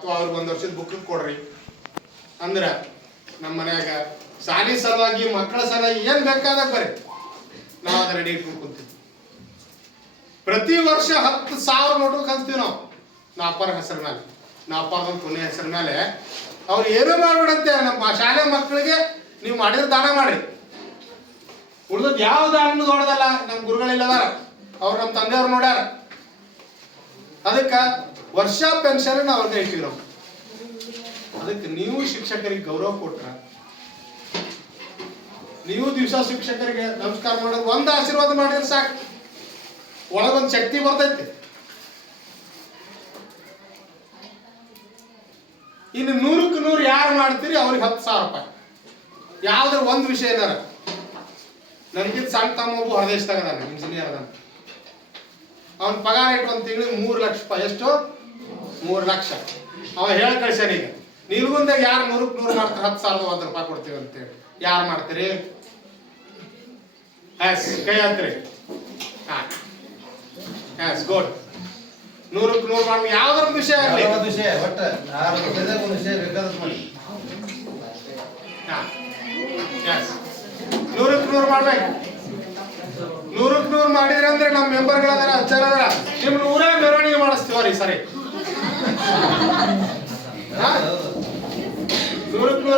ಅಥವಾ ಅವ್ರಿಗೆ ಒಂದು ವರ್ಷದ ಬುಕ್ ಕೊಡ್ರಿ. ಅಂದ್ರ ನಮ್ಮ ಮನ್ಯಾಗ ಸಾಲಿ ಸಲುವಾಗಿ ಮಕ್ಕಳ ಸಲುವಾಗಿ ಏನ್ ಬೇಕಾದ ಬರ್ರಿ. ನಾವು ಅದ ರೆಡಿ ಇಟ್ಕೊಂಡು ಪ್ರತಿ ವರ್ಷ ಹತ್ತು ಸಾವಿರ ನೋಟು ಕಲ್ತೀವಿ ನಾವು. ನಾ ಅಪ್ಪರ ಹೆಸರ ಮೇಲೆ ನಾ ಅಪ್ಪರ ಕೊನೆ ಹೆಸರ ಮೇಲೆ ಅವ್ರು ಏನೂ ಮಾಡ್ಬಿಡಂತೆ ನಮ್ಮ ಶಾಲೆ ಮಕ್ಕಳಿಗೆ ನೀವು ಮಾಡಿದ್ರೆ ದಾನ ಮಾಡ್ರಿ. ಉಳ್ದದ್ ಯಾವ ದಾನ ದೊಡ್ಡದಲ್ಲ ನಮ್ಮ ಗುರುಗಳಿಲ್ಲದಾರ ಅವ್ರು ನಮ್ಮ ತಂದೆಯವ್ರು ನೋಡ್ಯಾರ. ಅದಕ್ಕೆ ವರ್ಷ ಪೆನ್ಷನ್ ಅವ್ರಿಗೆ ಇಟ್ಟಿರೋ ಅದಕ್ಕೆ ನೀವು ಶಿಕ್ಷಕರಿಗೆ ಗೌರವ ಕೊಟ್ರ, ನೀವು ದಿವಸ ಶಿಕ್ಷಕರಿಗೆ ನಮಸ್ಕಾರ ಮಾಡೋದು ಒಂದು ಆಶೀರ್ವಾದ ಮಾಡಿದ್ರೆ ಸಾಕು. ಒಳಗೊಂದು ಶಕ್ತಿ ಬರ್ತೈತಿ. ಇನ್ನು ನೂರಕ್ಕೆ ನೂರು ಯಾರು ಮಾಡ್ತೀರಿ, ಅವ್ರಿಗೆ ಹತ್ತು ಸಾವಿರ ರೂಪಾಯಿ. ಯಾವ್ದ್ರ ಒಂದು ವಿಷಯ ಏನಾರ. ನನಗಿದ್ ಸಣ್ಣ ತಮ್ಮ ಒಬ್ಬ ಹೊರದೇಶದಾಗ ಅದಾನ ಇಂಜಿನಿಯರ್ ಅದಾನ. ಅವ್ನ ಪಗಾರ ಇಟ್ಟು ಒಂದು ತಿಂಗಳಿಗೆ ಮೂರು ಲಕ್ಷ ರೂಪಾಯಿ. ಎಷ್ಟು? ಮೂರು ಲಕ್ಷ. ಅವ ಹೇಳಿ ಕಳ್ಸ್ಯಾನ ಈಗ ನಿಲ್ಗುಂದಾಗ ಯಾರು ನೂರಕ್ಕೆ ನೂರು ಮಾಡ್ತಾರೆ ಹತ್ತು ಸಾವಿರದ ಒಂದು ರೂಪಾಯಿ ಕೊಡ್ತೀವಿ ಅಂತೇಳಿ ಯಾರು ಮಾಡ್ತೀರಿ? ಎಸ್ ಕೈ ಹತ್ರಿ ಹಾಂ. ಎಸ್ ಗುಡ್ ನೂರಕ್ಕೆ ನೂರು ಮಾಡಿ ಯಾವ್ದಾರ ವಿಷಯ ಆಗಲಿ. ವಿಷಯ ಒಟ್ಟ ವಿಷಯ ಬೇಕಾದಷ್ಟು ಮಾಡಿ. ಹಾಂ. ಎಸ್. ನೂರಕ್ಕೆ ನೂರು ಮಾಡ್ಬೇಕು. ನೂರಕ್ಕೆ ನೂರು ಮಾಡಿದ್ರೆ ಅಂದ್ರೆ ನಮ್ಮ ಮೆಂಬರ್ಗಳದಾರ ಅಜ್ಜಾರ ಅದಾರ ನಿಮ್ಮ ನೂರೇ ಮೆರವಣಿಗೆ ಮಾಡಿಸ್ತೀವ ರೀ ಸರಿ. ಹಾ?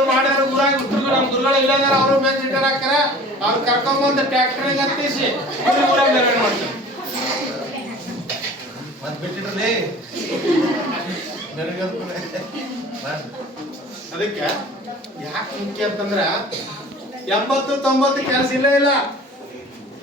ಮಾಡ್ಯಾರ ಊರಾಗ ಉತ್ತರಗಳು ನಮ್ಮ ಗುರುಗಳು ಇಲ್ಲದಾರ ಅವರು ಬೇಕು ರಿಟೈರ್ ಹಾಕ್ಯಾರ ಅವ್ರು ಕರ್ಕೊಂಬಂದ ಟ್ಯಾಕ್ಟರ್ಗೆ ಹತ್ತಿಸಿ ಊರಾಗ ಮೆರವಣಿಗೆ ಮಾಡ್ತಾರೆ. ನನಗಂತ ಅದಕ್ಕೆ ಯಾಕೆ ಮುಖ್ಯ ಅಂತಂದ್ರ ಎಂಬತ್ತು ತೊಂಬತ್ತು ಕೆಲಸ ಇಲ್ಲ ಇಲ್ಲ.